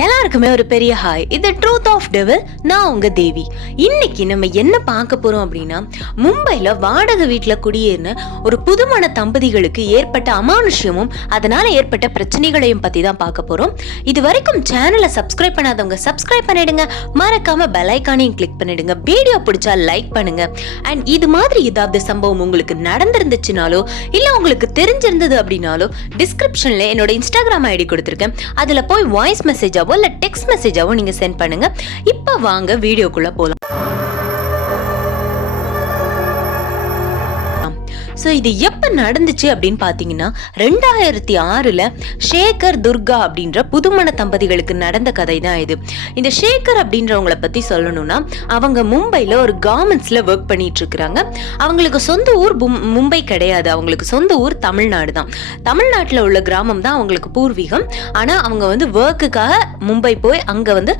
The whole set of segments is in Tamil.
எல்லாருக்குமே ஒரு பெரிய ஹாய். இது ட்ரூத் ஆஃப் டெவில். நான் உங்க தேவி. இன்னைக்கு நம்ம என்ன பார்க்க போறோம் அப்படின்னா, மும்பைல வாடகை வீட்டுல குடியேறின ஒரு புதுமண தம்பதிகளுக்கு ஏற்பட்ட அமானுஷ்யமும் அதனால ஏற்பட்ட பிரச்சனைகளையும் பத்தி தான் பார்க்க போறோம். இது வரைக்கும் சேனலை சப்ஸ்கிரைப் பண்ணாதவங்க சப்ஸ்கிரைப் பண்ணிடுங்க. மறக்காம பெல் ஐகானையும் கிளிக் பண்ணிடுங்க. வீடியோ பிடிச்சா லைக் பண்ணுங்க. அண்ட் இது மாதிரி ஏதாவது சம்பவம் உங்களுக்கு நடந்திருந்துச்சுனாலோ இல்ல உங்களுக்கு தெரிஞ்சிருந்தது அப்படின்னாலோ டிஸ்கிரிப்ஷன்ல என்னோட இன்ஸ்டாகிராம் ஐடி கொடுத்திருக்கேன். அதுல போய் வாய்ஸ் மெசேஜாவோ இல்ல டெக்ஸ்ட் மெசேஜாவோ நீங்க சென்ட் பண்ணுங்க. இப்ப வாங்க வீடியோக்குள்ள போலாம். ஸோ இது எப்போ நடந்துச்சு அப்படின்னு பார்த்தீங்கன்னா 2006 ஷேகர் துர்கா அப்படின்ற புதுமண தம்பதிகளுக்கு நடந்த கதை தான் இது. இந்த ஷேகர் அப்படின்றவங்களை பற்றி சொல்லணும்னா, அவங்க மும்பையில் ஒரு கார்மெண்ட்ஸில் ஒர்க் பண்ணிட்டு இருக்கிறாங்க. அவங்களுக்கு சொந்த ஊர் மும்பை கிடையாது. அவங்களுக்கு சொந்த ஊர் தமிழ்நாடு தான். தமிழ்நாட்டில் உள்ள கிராமம் தான் அவங்களுக்கு பூர்வீகம். ஆனால் அவங்க வந்து ஒர்க்குக்காக மும்பை போய் அங்கே வந்து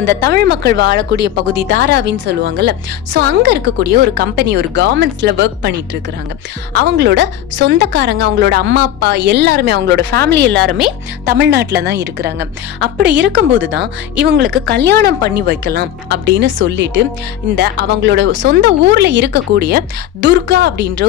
அந்த தமிழ் மக்கள் வாழக்கூடிய பகுதி தாராவின்னு சொல்லுவாங்கல்ல, ஸோ அங்கே இருக்கக்கூடிய ஒரு கம்பெனி, ஒரு கார்மெண்ட்ஸில் ஒர்க் பண்ணிட்டு இருக்கிறாங்க. அவங்களோட சொந்தக்காரங்க, அவங்களோட அம்மா அப்பா எல்லாருமே, அவங்களோட ஃபேமிலி எல்லாருமே தமிழ்நாட்டில் தான் இருக்கிறாங்க. அப்படி இருக்கும்போது தான் இவங்களுக்கு கல்யாணம் பண்ணி வைக்கலாம் அப்படின்னு சொல்லிட்டு இந்த அவங்களோட சொந்த ஊர்ல இருக்கக்கூடிய துர்கா அப்படின்ற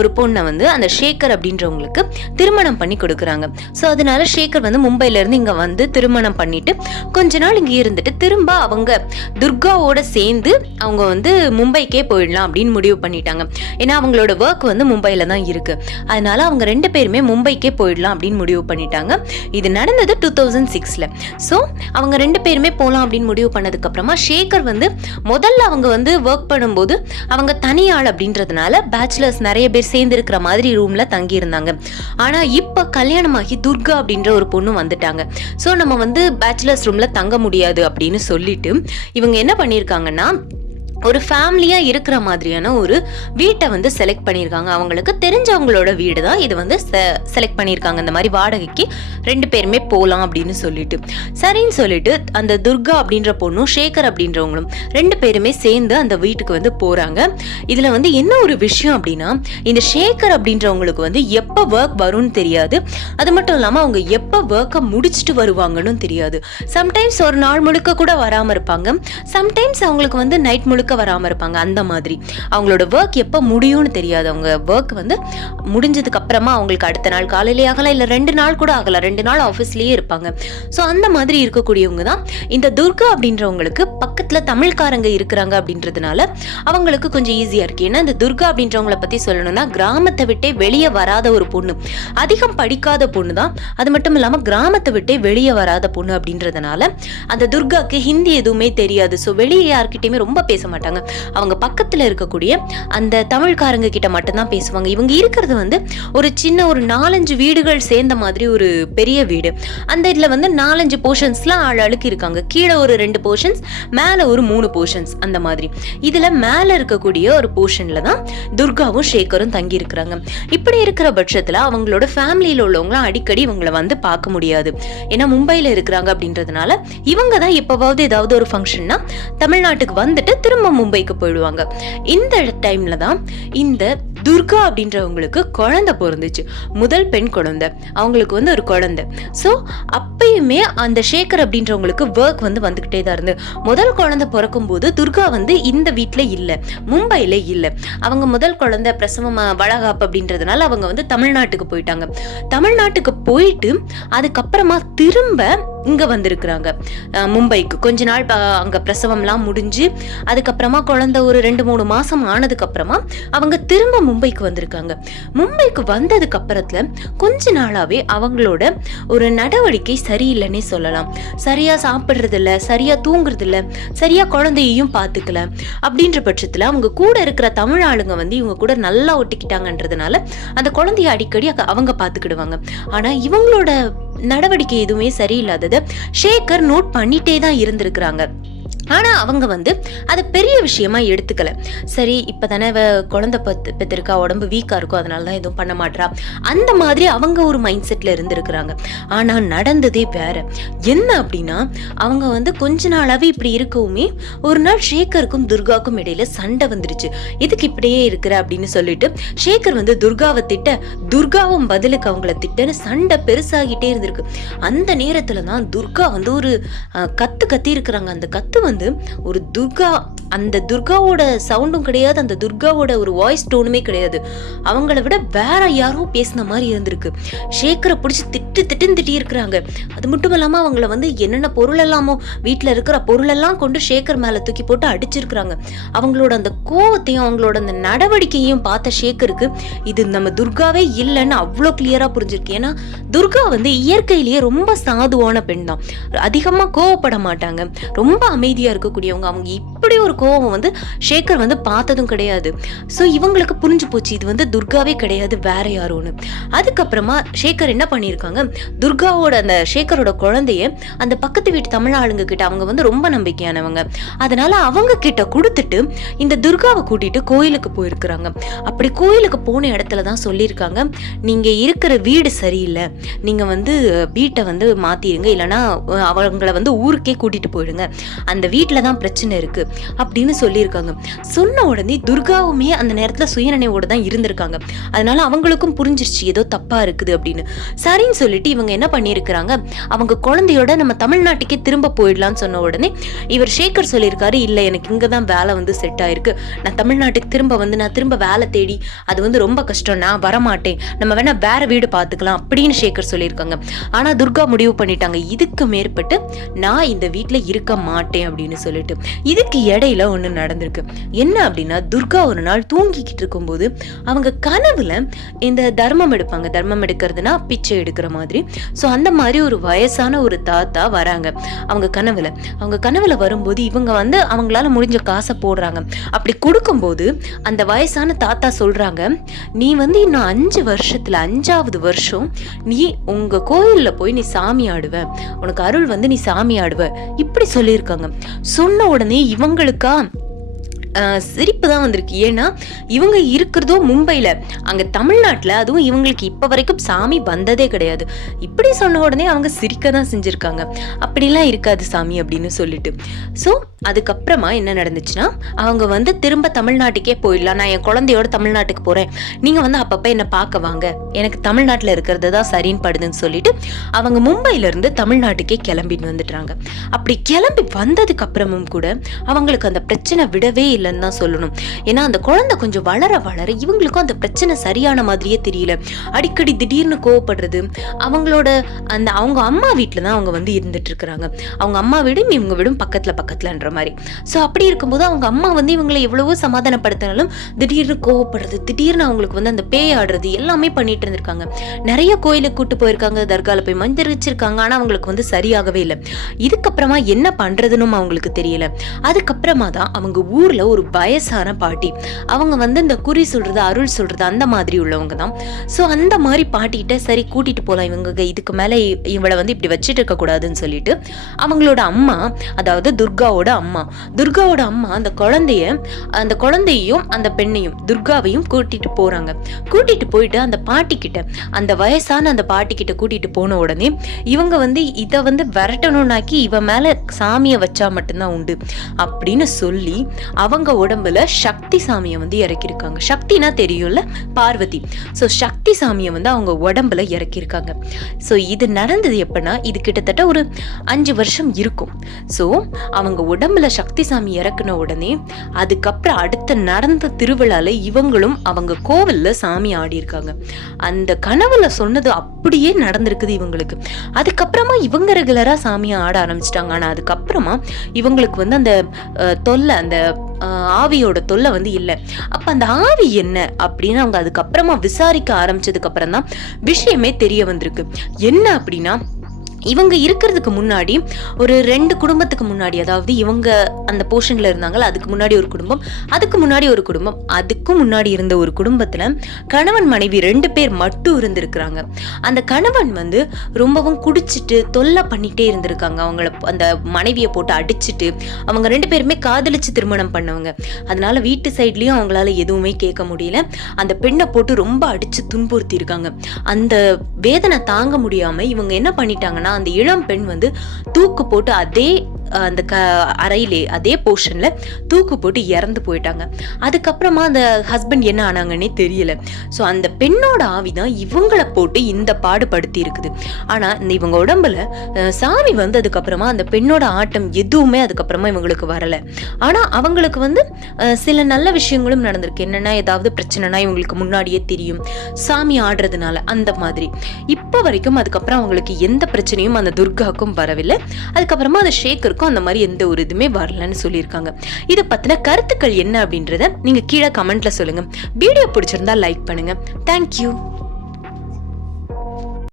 ஒரு பொண்ணை வந்து அந்த ஷேகர் அப்படின்றவங்களுக்கு திருமணம் பண்ணி கொடுக்குறாங்க. ஸோ அதனால ஷேகர் வந்து மும்பைல இருந்து இங்க வந்து திருமணம் பண்ணிட்டு கொஞ்ச நாள் இங்க இருந்துட்டு திரும்ப அவங்க துர்காவோட சேர்ந்து அவங்க வந்து மும்பைக்கே போயிடலாம் அப்படின்னு முடிவு பண்ணிட்டாங்க. ஏன்னா அவங்களோட ஒர்க் வந்து மும்பைல தான் இருக்கு. அதனால அவங்க 2 பேருமே மும்பைக்கே போயிடலாம் அப்படின்னு முடிவு பண்ணிட்டாங்க. இது நடந்தது 2006. ஸோ அவங்க 2 பேருமே போகலாம் அப்படின்னு முடிவு பண்ணதுக்கு அப்புறமா ஷேகர் வந்து முதல்ல அவங்க வந்து ஒர்க் பண்ணும்போது அவங்க தனியாள் அப்படின்றதுனால பேச்சுலர்ஸ் நிறைய பேர் சேர்ந்து இருக்கிற மாதிரி ரூம்ல தங்கி இருந்தாங்க. ஆனா இப்ப கல்யாணமாகி துர்கா அப்படின்ற ஒரு பொண்ணு வந்துட்டாங்க. ஸோ நம்ம வந்து பேச்சுலர்ஸ் ரூம்ல தங்க முடியாது அப்படின்னு சொல்லிட்டு இவங்க என்ன பண்ணியிருக்காங்கன்னா, ஒரு ஃபேமிலியா இருக்கிற மாதிரியான ஒரு வீட்டை வந்து செலக்ட் பண்ணியிருக்காங்க. அவங்களுக்கு தெரிஞ்சவங்களோட வீடு தான் இது வந்து செலக்ட் பண்ணியிருக்காங்க. இந்த மாதிரி வாடகைக்கு 2 பேருமே போகலாம் அப்படின்னு சொல்லிட்டு சரின்னு சொல்லிட்டு அந்த துர்கா அப்படின்ற பொண்ணும் ஷேகர் அப்படின்றவங்களும் 2 பேருமே சேர்ந்து அந்த வீட்டுக்கு வந்து போறாங்க. இதுல வந்து என்ன ஒரு விஷயம் அப்படின்னா, இந்த ஷேகர் அப்படின்றவங்களுக்கு வந்து எப்போ ஒர்க் வரும்னு தெரியாது. அது மட்டும் இல்லாம அவங்க எப்போ ஒர்க்கை முடிச்சுட்டு வருவாங்கன்னு தெரியாது. சம்டைம்ஸ் ஒரு நாள் முழுக்க கூட வராம இருப்பாங்க. சம்டைம்ஸ் அவங்களுக்கு வந்து நைட் முழுக்க வராம இருப்பாங்க. அந்த மாதிரி அவங்களோட ஒர்க் எப்ப முடியும்னு தெரியாது. அவங்க ஒர்க் வந்து முடிஞ்சதுக்கு அப்புறமா அவங்களுக்கு அடுத்த நாள் காலையிலே ஆகலாம், இல்ல 2 நாள் கூட ஆகலாம். 2 நாள் ஆஃபீஸ்லயே இருப்பாங்க. ஸோ அந்த மாதிரி இருக்கக்கூடியவங்க தான் இந்த துர்கா அப்படின்றவங்களுக்கு. பக்கத்துல தமிழ்காரங்க இருக்கிறாங்க அப்படின்றதுனால அவங்களுக்கு கொஞ்சம் ஈஸியா இருக்கு. ஏன்னா இந்த துர்கா அப்படின்றவங்களை பத்தி சொல்லணும்னா, கிராமத்தை விட்டே வெளியே வராத ஒரு பொண்ணு, அதிகம் படிக்காத பொண்ணு தான். அது மட்டும் இல்லாம கிராமத்தை விட்டே வெளியே வராத பொண்ணு அப்படின்றதுனால அந்த துர்காக்கு ஹிந்தி எதுவுமே தெரியாது. ஸோ வெளியே யார்கிட்டயுமே ரொம்ப பேச மாட்டாங்க. அவங்க பக்கத்துல இருக்கக்கூடிய அந்த தமிழ்காரங்க கிட்ட மட்டும்தான் பேசுவாங்க. இவங்க இருக்கிறது வந்து ஒரு சின்ன ஒரு 4-5 வீடுகள் சேர்ந்த மாதிரி ஒரு பெரிய வீடு. அந்த இதுல வந்து 4-5 போர்ஷன்ஸ்லாம் ஆளுக்கு இருக்காங்க. கீழே ஒரு 2 போர்ஷன்ஸ், மேல ஒரு 3 போர்ஷன்ஸ் அந்த மாதிரி. இதுல மேல இருக்கக்கூடிய ஒரு போர்ஷன்ல தான் துர்காவும் ஷேகரும் தங்கி இருக்கிறாங்க. இப்படி இருக்கிற பட்சத்துல அவங்களோட ஃபேமிலியில உள்ளவங்களும் அடிக்கடி இவங்களை வந்து பார்க்க முடியாது. ஏன்னா மும்பைல இருக்கிறாங்க அப்படின்றதுனால இவங்க தான் எப்பவாவது ஏதாவது ஒரு ஃபங்க்ஷன்னா தமிழ்நாட்டுக்கு வந்துட்டு திரும்ப மும்பைக்கு போயிடுவாங்க. இந்த டைம்ல தான் இந்த துர்கா அப்படின்றவங்களுக்கு குழந்தை பிறந்துச்சு. முதல் பெண் குழந்தை. அவங்களுக்கு வந்து ஒரு குழந்தை. ஸோ அப்பயுமே அந்த ஷேகர் அப்படின்றவங்களுக்கு ஒர்க் வந்து வந்துகிட்டே தான் இருந்து. முதல் குழந்தை பிறக்கும் போது துர்கா வந்து இந்த வீட்டுல இல்லை, மும்பையில இல்லை. அவங்க முதல் குழந்தை பிரசவம் வளகாப்பு அப்படின்றதுனால அவங்க வந்து தமிழ்நாட்டுக்கு போயிட்டாங்க. தமிழ்நாட்டுக்கு போயிட்டு அதுக்கப்புறமா திரும்ப இங்க வந்திருக்கிறாங்க மும்பைக்கு. கொஞ்ச நாள் அங்க பிரசவம்லாம் முடிஞ்சு அதுக்கப்புறமா குழந்தை ஒரு 2-3 மாசம் ஆனதுக்கு அப்புறமா அவங்க திரும்ப மும்பைக்கு வந்திருக்காங்க. மும்பைக்கு வந்ததுக்கு அப்புறத்துல கொஞ்ச நாளாவே அவங்களோட ஒரு நடவடிக்கை சரியில்லைன்னே சொல்லலாம். சரியா சாப்பிடுறது இல்ல, சரியா தூங்குறது இல்ல, சரியா குழந்தையையும் பாத்துக்கல. அப்படின்ற பட்சத்துல அவங்க கூட இருக்கிற தமிழ் ஆளுங்க வந்து இவங்க கூட நல்லா ஒட்டிக்கிட்டாங்கன்றதுனால அந்த குழந்தைய அடிக்கடி அவங்க பாத்துக்கிடுவாங்க. ஆனா இவங்களோட நடவடிக்கை எதுவுமே சரியில்லாதது ஷேகர் நோட் பண்ணிட்டே தான் இருந்திருக்கிறாங்க. ஆனா அவங்க வந்து அதை பெரிய விஷயமா எடுத்துக்கல. சரி இப்பதானே குழந்தை பெற்றிருக்கா, உடம்பு வீக்கா இருக்கும், அதனாலதான் எதுவும் பண்ண மாட்டா, அந்த மாதிரி அவங்க ஒரு மைண்ட் செட்ல இருந்திருக்கிறாங்க. ஆனா நடந்ததே வேற. என்ன அப்படின்னா, அவங்க வந்து கொஞ்ச நாளாவே இப்படி இருக்கவுமே ஒரு நாள் சேகருக்கும் துர்காவுக்கும் இடையில சண்டை வந்துருச்சு. இதுக்கு இப்படியே இருக்கிற அப்படின்னு சொல்லிட்டு சேகர் வந்து துர்காவை திட்ட, துர்காவும் பதிலுக்கு அவங்கள திட்டன்னு சண்டை பெருசாகிட்டே இருந்திருக்கு. அந்த நேரத்துலதான் துர்கா வந்து ஒரு கத்து கத்தி இருக்கிறாங்க. அந்த கத்து வந்து ஒரு துர்கா, அந்த துர்காவோட சவுண்டும் கிடையாது, அந்த துர்காவோட ஒரு வாய்ஸ் டோனுமே கிடையாது, அவங்கள விட வேற யாரோ பேசின மாதிரி இருந்திருக்கு. சேகரை பிடிச்சி திட்டுன்னு திட்டி இருக்கிறாங்க. அது மட்டும் இல்லாம அவங்கள வந்து என்னென்ன பொருள் எல்லாமோ வீட்டுல இருக்கிற பொருள் எல்லாம் கொண்டு சேகர் மேல தூக்கி போட்டு அடிச்சிருக்கிறாங்க. அவங்களோட அந்த கோவத்தையும் அவங்களோட அந்த நடவடிக்கையும் பார்த்த சேகருக்கு இது நம்ம துர்காவே இல்லைன்னு அவ்வளோ கிளியரா புரிஞ்சிருக்கு. ஏன்னா துர்கா வந்து இயற்கையிலேயே ரொம்ப சாதுவான பெண் தான், அதிகமா கோவப்பட மாட்டாங்க, ரொம்ப அமைதியா இருக்கக்கூடியவங்க. அவங்க இப்படி ஒரு கோவம் வந்து சேகர் வந்து பார்த்ததும் கிடையாது. ஸோ இவங்களுக்கு புரிஞ்சு போச்சு இது வந்து துர்காவே கிடையாது, வேற யாரோன்னு. அதுக்கப்புறமா சேகர் என்ன பண்ணியிருக்காங்க, துர்காவோட அந்த சேகரோட குழந்தைய அந்த பக்கத்து வீட்டு தமிழ் ஆளுங்க கிட்ட, அவங்க வந்து ரொம்ப நம்பிக்கையானவங்க, அதனால அவங்க கிட்ட கொடுத்துட்டு இந்த துர்காவை கூட்டிட்டு கோயிலுக்கு போயிருக்கிறாங்க. அப்படி கோயிலுக்கு போன இடத்துல தான் சொல்லியிருக்காங்க, நீங்க இருக்கிற வீடு சரியில்லை, நீங்க வந்து வீட்டை வந்து மாத்திருங்க, இல்லைன்னா அவங்கள வந்து ஊருக்கே கூட்டிட்டு போயிடுங்க, அந்த வீட்டில தான் பிரச்சனை இருக்கு அப்படின்னு சொல்லியிருக்காங்க. சொன்ன உடனே துர்காவுமே அந்த நேரத்துல சுயநினைவோட தான் இருந்திருக்காங்க. அதனால அவங்களுக்கும் புரிஞ்சிருச்சு ஏதோ தப்பா இருக்குது அப்படின்னு. சரின்னு சொல்லிட்டு இவங்க என்ன பண்ணியிருக்கிறாங்க, அவங்க குழந்தையோட நம்ம தமிழ்நாட்டுக்கே திரும்ப போயிடலாம்னு சொன்ன உடனே இவர் சேகர் சொல்லியிருக்காரு, இல்லை எனக்கு இங்கதான் வேலை வந்து செட் ஆயிருக்கு, நான் தமிழ்நாட்டுக்கு திரும்ப வந்து நான் திரும்ப வேலை தேடி அது வந்து ரொம்ப கஷ்டம், நான் வரமாட்டேன், நம்ம வேணா வேற வீடு பார்த்துக்கலாம் அப்படின்னு சேகர் சொல்லியிருக்காங்க. ஆனா துர்கா முடிவு பண்ணிட்டாங்க, இதுக்கு மேற்பட்டு நான் இந்த வீட்டுல இருக்க மாட்டேன் அப்படின்னு சொல்லிட்டு. இதுக்கு இடையில ஒண்ணு நடந்திருக்கு. என்ன அப்படின்னா, துர்கா ஒரு நாள் தூங்கிக்கிட்டு இருக்கும்போது அவங்க கனவுல இந்த தர்மம் எடுப்பாங்க, தர்மம் எடுக்கிறதுனா பிச்சை எடுக்கிற மாதிரி. ஸோ அந்த மாதிரி ஒரு வயசான ஒரு தாத்தா வராங்க அவங்க கனவுல வரும்போது இவங்க வந்து அவங்களால முடிஞ்ச காசை போடுறாங்க. அப்படி கொடுக்கும்போது அந்த வயசான தாத்தா சொல்றாங்க, நீ வந்து இன்னும் 5 வருஷத்துல 5வது வருஷம் நீ உங்க கோயில்ல போய் நீ சாமி ஆடுவ, உனக்கு அருள் வந்து நீ சாமி ஆடுவ இப்படி சொல்லியிருக்காங்க. சொன்ன உடனே இவங்களுக்கா சிரிப்பு தான் வந்திருக்கு. ஏன்னா இவங்க இருக்கிறதோ மும்பைல, அங்க தமிழ்நாட்டுல, அதுவும் இவங்களுக்கு இப்ப வரைக்கும் சாமி வந்ததே கிடையாது. இப்படி சொன்ன உடனே அவங்க சிரிக்க தான் செஞ்சிருக்காங்க, அப்படிலாம் இருக்காது சாமி அப்படின்னு சொல்லிட்டு. ஸோ அதுக்கப்புறமா என்ன நடந்துச்சுன்னா, அவங்க வந்து திரும்ப தமிழ்நாட்டுக்கே போயிடலாம், நான் என் குழந்தையோட தமிழ்நாட்டுக்கு போறேன், நீங்க வந்து அப்பப்ப என்ன பார்க்க வாங்க, எனக்கு தமிழ்நாட்டுல இருக்கிறது தான் சரின்னு படுதுன்னு சொல்லிட்டு அவங்க மும்பைல இருந்து தமிழ்நாட்டுக்கே கிளம்பின்னு வந்துட்டாங்க. அப்படி கிளம்பி வந்ததுக்கு அப்புறமும் கூட அவங்களுக்கு அந்த பிரச்சனை விடவே இல்லைன்னு தான் சொல்லணும். ஏன்னா அந்த குழந்தை கொஞ்சம் வளர வளர இவங்களுக்கும் அந்த பிரச்சனை சரியான மாதிரியே தெரியல. அடிக்கடி திடீர்னு கோவப்படுறது, அவங்களோட அந்த அவங்க அம்மா வீட்டுல தான் அவங்க வந்து இருந்துட்டு இருக்கிறாங்க. அவங்க அம்மா வீடும் இவங்க வீடும் பக்கத்துலன்ற மாதிரி. ஸோ அப்படி இருக்கும்போது அவங்க அம்மா வந்து இவங்களை எவ்வளவோ சமாதானப்படுத்தினாலும் திடீர்னு கோவப்படுறது, திடீர்னு அவங்களுக்கு வந்து அந்த பேய் ஆடுறது எல்லாமே பண்ணிட்டு இருந்திருக்காங்க. நிறைய கோயிலுக்கு கூட்டு போயிருக்காங்க, தர்கால போய் மந்திர் வச்சிருக்காங்க, ஆனா அவங்களுக்கு வந்து சரியாகவே இல்லை. இதுக்கப்புறமா என்ன பண்றதுன்னு அவங்களுக்கு தெரியல. அதுக்கப்புறமா தான் அவங்க ஊர்ல ஒரு வயசான பாட்டி, அவங்க வந்து இந்த குறி சொல்றது அருள் சொல்றது அந்த மாதிரி உள்ளவங்க தான். ஸோ அந்த மாதிரி பாட்டிகிட்ட சரி கூட்டிட்டு போகலாம், இவங்க இதுக்கு மேல இவளை வந்து இப்படி வச்சுட்டு இருக்க கூடாதுன்னு சொல்லிட்டு அவங்களோட அம்மா, அதாவது துர்காவோட அம்மா அந்த குழந்தையும் அந்த பெண்ணையும் துர்காவையும் கூட்டிட்டு போறாங்க. கூட்டிட்டு போயிட்டு அந்த பாட்டி கிட்ட, அந்த வயசான அந்த பாட்டி கிட்ட கூட்டிட்டு போன உடனே இவங்க வந்து இதை வந்து விரட்டணும்னாக்கி இவ மேல சாமியை வச்சா மட்டும்தான் உண்டு அப்படின்னு சொல்லி அவங்க உடம்புல சக்தி சாமியை வந்து இறக்கிருக்காங்க. சக்தினா தெரியும்ல, பார்வதி. ஸோ சக்தி சாமியை வந்து அவங்க உடம்புல இறக்கிருக்காங்க. ஸோ இது நடந்தது எப்படின்னா, இது கிட்டத்தட்ட ஒரு 5 வருஷம் இருக்கும். ஸோ அவங்க உடம்புல சக்தி சாமி இறக்குன உடனே அதுக்கப்புறம் அடுத்த நடந்த திருவிழால இவங்களும் அவங்க கோவில்ல சாமி ஆடி இருக்காங்க. அந்த கனவுல சொன்னது அப்படியே நடந்திருக்குது இவங்களுக்கு. அதுக்கப்புறமா இவங்க ரெகுலரா சாமியை ஆட ஆரம்பிச்சிட்டாங்க. ஆனா அதுக்கப்புறமா இவங்களுக்கு வந்து அந்த தொல்லை, அந்த ஆவியோட தொல்லை வந்து இல்லை. அப்ப அந்த ஆவி என்ன அப்படின்னு அவங்க அதுக்கப்புறமா விசாரிக்க ஆரம்பிச்சதுக்கு அப்புறம் தான் விஷயமே தெரிய வந்திருக்கு. என்ன அப்படின்னா, இவங்க இருக்கிறதுக்கு முன்னாடி ஒரு 2 குடும்பத்துக்கு முன்னாடி, அதாவது இவங்க அந்த போர்ஷன்ல இருந்தாங்கல்ல, அதுக்கு முன்னாடி ஒரு குடும்பம், அதுக்கு முன்னாடி ஒரு குடும்பம், அதுக்கு முன்னாடி இருந்த ஒரு குடும்பத்துல கணவன் மனைவி 2 பேர் மட்டும் இருந்திருக்கிறாங்க. அந்த கணவன் வந்து ரொம்பவும் குடிச்சிட்டு தொல்லை பண்ணிட்டே இருந்திருக்காங்க. அவங்கள அந்த மனைவியை போட்டு அடிச்சுட்டு, அவங்க 2 பேருமே காதலிச்சு திருமணம் பண்ணவங்க. அதனால வீட்டு சைட்லயும் அவங்களால எதுவுமே கேட்க முடியல. அந்த பெண்ணை போட்டு ரொம்ப அடிச்சு துன்புறுத்தி இருக்காங்க. அந்த வேதனை தாங்க முடியாம இவங்க என்ன பண்ணிட்டாங்கன்னா, அந்த இளம் பெண் வந்து தூக்கு போட்டு அதே அந்த அறையிலே அதே போர்ஷன்ல தூக்கு போட்டு இறந்து போயிட்டாங்க. அதுக்கப்புறமா அந்த ஹஸ்பண்ட் என்ன ஆனாங்கன்னே தெரியல. ஸோ அந்த பெண்ணோட ஆவிதான் இவங்களை போட்டு இந்த பாடுபடுத்தி இருக்குது. ஆனா இந்த இவங்க உடம்புல சாமி வந்து அதுக்கப்புறமா அந்த பெண்ணோட ஆட்டம் எதுவுமே அதுக்கப்புறமா இவங்களுக்கு வரல. ஆனா அவங்களுக்கு வந்து சில நல்ல விஷயங்களும் நடந்திருக்கு. என்னன்னா, ஏதாவது பிரச்சனைனா இவங்களுக்கு முன்னாடியே தெரியும், சாமி ஆடுறதுனால அந்த மாதிரி. இப்ப வரைக்கும் அதுக்கப்புறம் அவங்களுக்கு எந்த பிரச்சனையும் அந்த துர்காவுக்கும் வரவில்லை. அதுக்கப்புறமா அந்த ஷேக்கருக்கும் அந்த மாதிரி எந்த ஒரு இதுவுமே வரலன்னு சொல்லியிருக்காங்க. இதை பத்தின கருத்துக்கள் என்ன அப்படின்றத நீங்க கீழே கமெண்ட்ல சொல்லுங்க. வீடியோ பிடிச்சிருந்தா லைக் பண்ணுங்க. தேங்க்யூ.